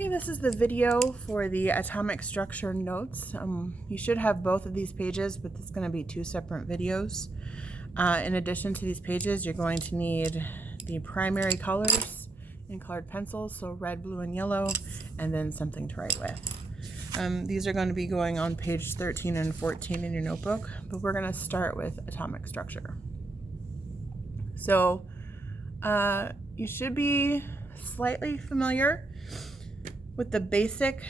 Okay, this is the video for the atomic structure notes. You should have both of these pages, but it's going to be two separate videos. In addition to these pages, you're going to need the primary colors in colored pencils, so red, blue, and yellow, and then something to write with. These are going to be going on page 13 and 14 in your notebook, but we're going to start with atomic structure. So you should be slightly familiar with the basic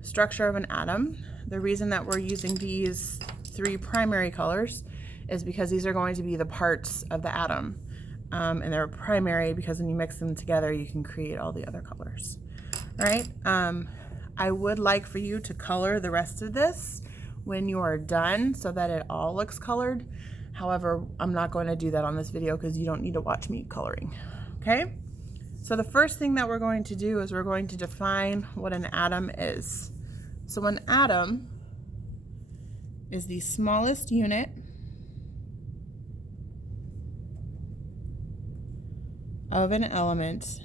structure of an atom. The reason that we're using these three primary colors is because these are going to be the parts of the atom. And they're primary because when you mix them together, you can create all the other colors. All right. I would like for you to color the rest of this when you are done so that it all looks colored. However, I'm not going to do that on this video because you don't need to watch me coloring. Okay? So the first thing that we're going to do is we're going to define what an atom is. So an atom is the smallest unit of an element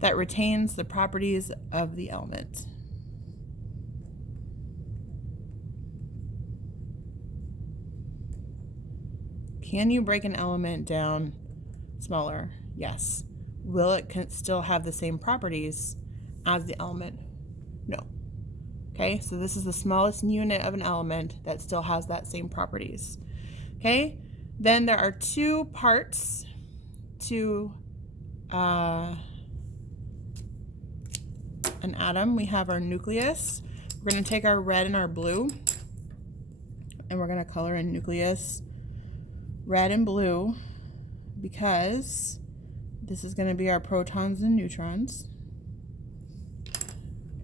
that retains the properties of the element. Can you break an element down smaller? Yes. Will it still have the same properties as the element? No. Okay, so this is the smallest unit of an element that still has that same properties. Okay, then there are two parts to an atom. We have our nucleus. We're going to take our red and our blue, and we're going to color in nucleus red and blue because this is going to be our protons and neutrons.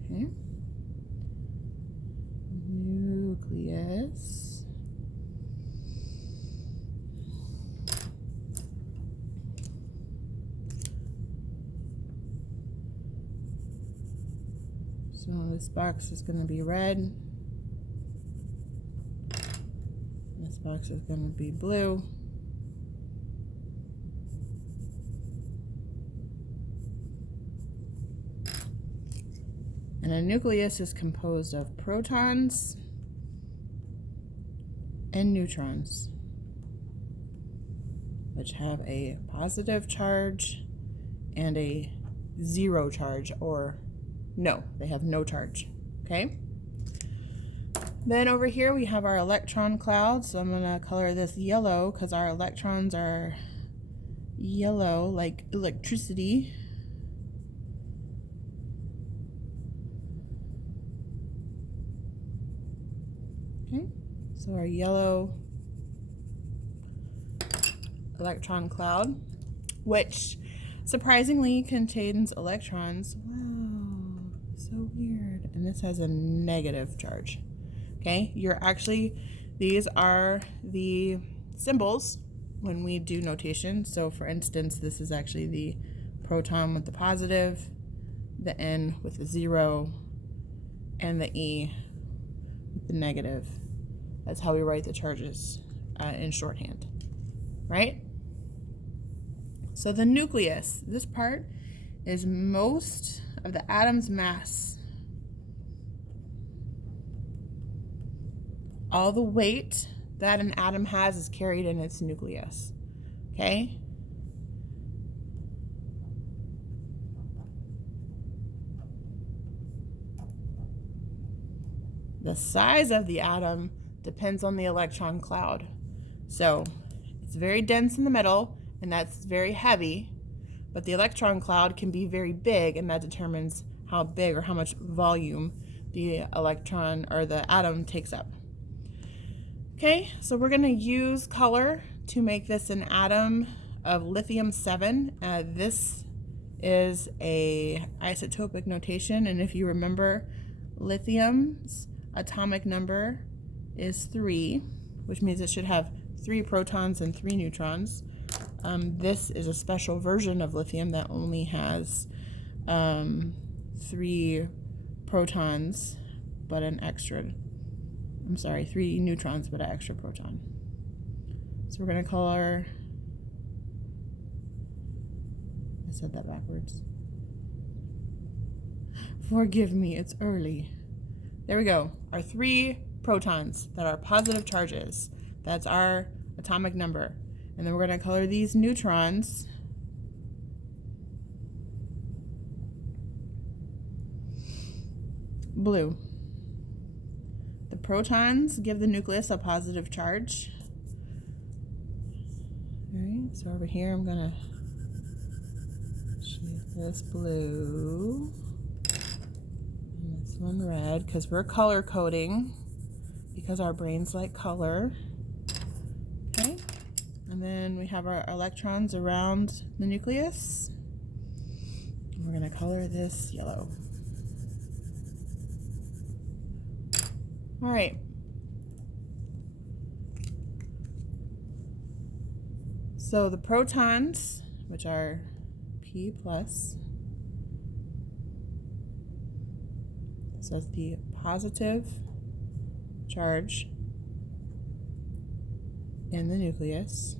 Okay. Nucleus. So this box is going to be red. This box is going to be blue. And a nucleus is composed of protons and neutrons, which have a positive charge and a zero charge, or no, they have no charge. Okay? Then over here we have our electron cloud. So I'm going to color this yellow because our electrons are yellow like electricity. Okay, so our yellow electron cloud, which surprisingly contains electrons. Wow, so weird. And this has a negative charge. Okay, these are the symbols when we do notation. So for instance, this is actually the proton with the positive, the N with the zero, and the E with the negative. That's how we write the charges in shorthand, right? So the nucleus, this part is most of the atom's mass. All the weight that an atom has is carried in its nucleus, okay? The size of the atom depends on the electron cloud. So it's very dense in the middle, and that's very heavy, but the electron cloud can be very big, and that determines how big or how much volume the electron or the atom takes up. Okay, so we're going to use color to make this an atom of lithium-7. This is a isotopic notation, and if you remember, lithium's atomic number is 3, which means it should have 3 protons and 3 neutrons. This is a special version of lithium that only has 3 protons, but an extra 3 neutrons, but an extra proton. So we're going to color said that backwards. Forgive me, it's early. There we go. Our 3 protons that are positive charges. That's our atomic number. And then we're going to color these neutrons blue. The protons give the nucleus a positive charge. All right, so over here I'm going to shade this blue. And this one red, because we're color coding, because our brains like color. Okay, and then we have our electrons around the nucleus. And we're going to color this yellow. All right. So the protons, which are P plus, so that's the positive charge in the nucleus.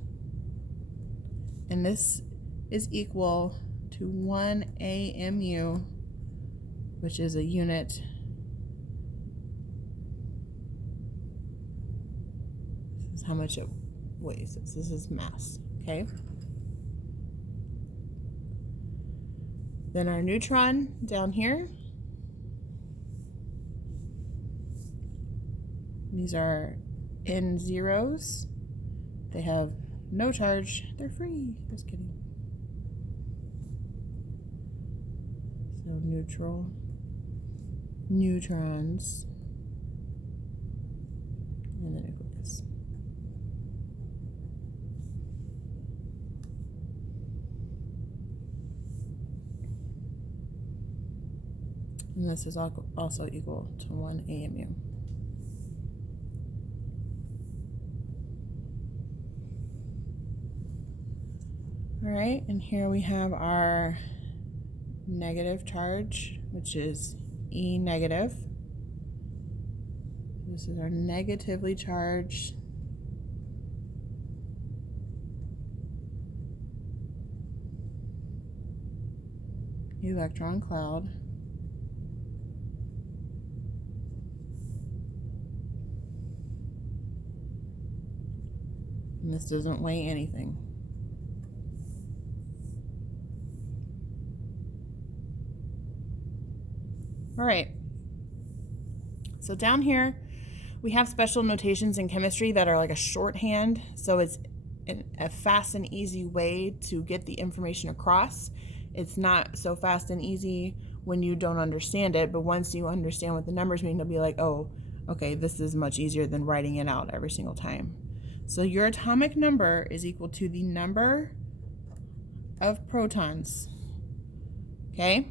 And this is equal to 1 AMU, which is a unit. This is how much it weighs. This is mass, okay? Then our neutron down here. These are N zeros. They have no charge. They're free. Just kidding. So neutral. Neutrons. And the nucleus. And this is also equal to 1 AMU. All right, and here we have our negative charge, which is E negative. This is our negatively charged electron cloud. And this doesn't weigh anything. All right, so down here we have special notations in chemistry that are like a shorthand, so it's a fast and easy way to get the information across. It's not so fast and easy when you don't understand it, but once you understand what the numbers mean, you'll be like, oh, okay, this is much easier than writing it out every single time. So your atomic number is equal to the number of protons, okay?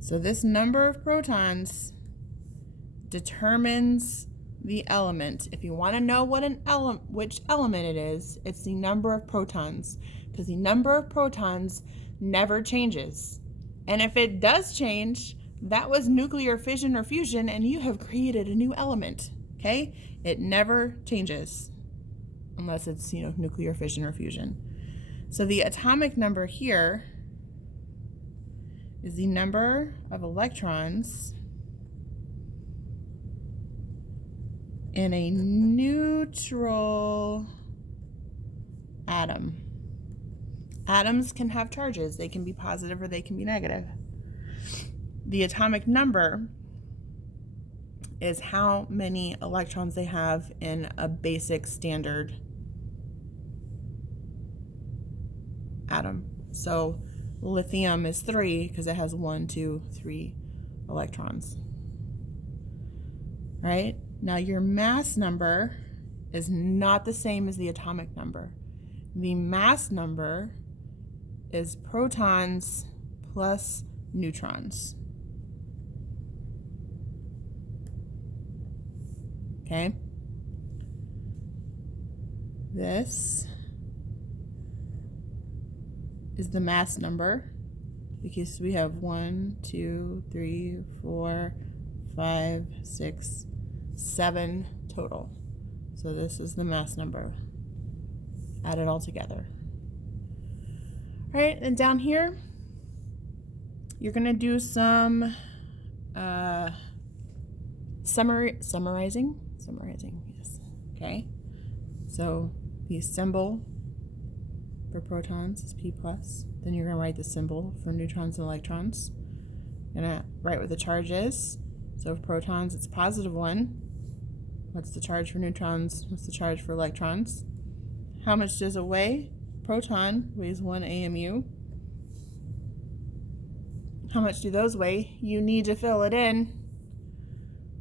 So this number of protons determines the element. If you want to know what which element it is, it's the number of protons, because the number of protons never changes. And if it does change, that was nuclear fission or fusion, and you have created a new element, okay? It never changes unless it's, nuclear fission or fusion. So the atomic number here is the number of electrons in a neutral atom. Atoms can have charges. They can be positive or they can be negative. The atomic number is how many electrons they have in a basic standard atom. So lithium is 3 because it has 1, 2, 3 electrons. Right? Now your mass number is not the same as the atomic number. The mass number is protons plus neutrons. Okay? This is the mass number because we have 1, 2, 3, 4, 5, 6, 7 total. So this is the mass number. Add it all together. Right, and down here, you're gonna do some summarizing, yes, okay? So the symbol for protons is P+. Then you're gonna write the symbol for neutrons and electrons. You're gonna write what the charge is. So for protons, it's +1. What's the charge for neutrons? What's the charge for electrons? How much does it weigh? Proton weighs 1 AMU. How much do those weigh? You need to fill it in.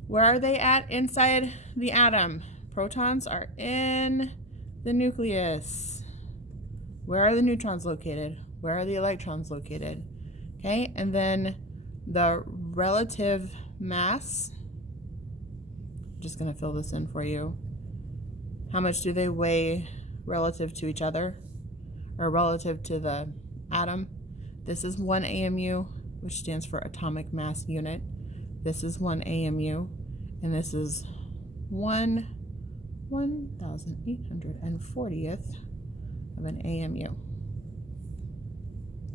Where are they at inside the atom? Protons are in the nucleus. Where are the neutrons located? Where are the electrons located? Okay, and then the relative mass, I'm just going to fill this in for you. How much do they weigh relative to each other, or relative to the atom? This is 1 AMU, which stands for atomic mass unit. This is 1 AMU, and this is 1/1840th of an AMU.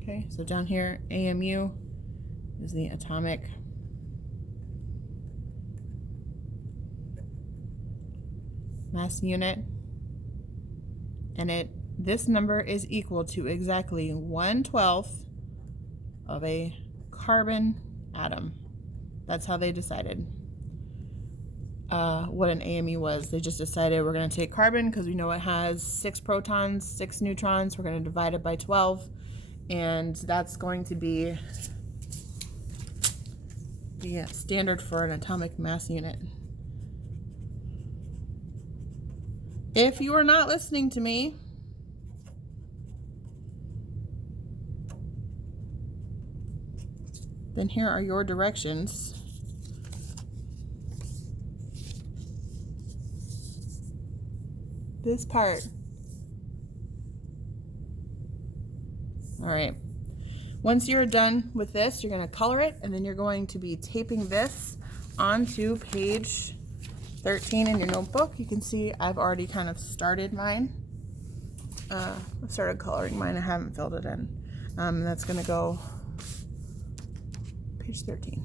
Okay, so down here, AMU is the atomic mass unit, and this number is equal to exactly 1/12 of a carbon atom. That's how they decided what an AMU was. They just decided we're going to take carbon because we know it has 6 protons, 6 neutrons. We're going to divide it by 12, and that's going to be the standard for an atomic mass unit. If you are not listening to me, then here are your directions. This part. All right. Once you're done with this, you're going to color it, and then you're going to be taping this onto page 13 in your notebook. You can see I've already kind of started mine. I started coloring mine. I haven't filled it in. That's going to go page 13.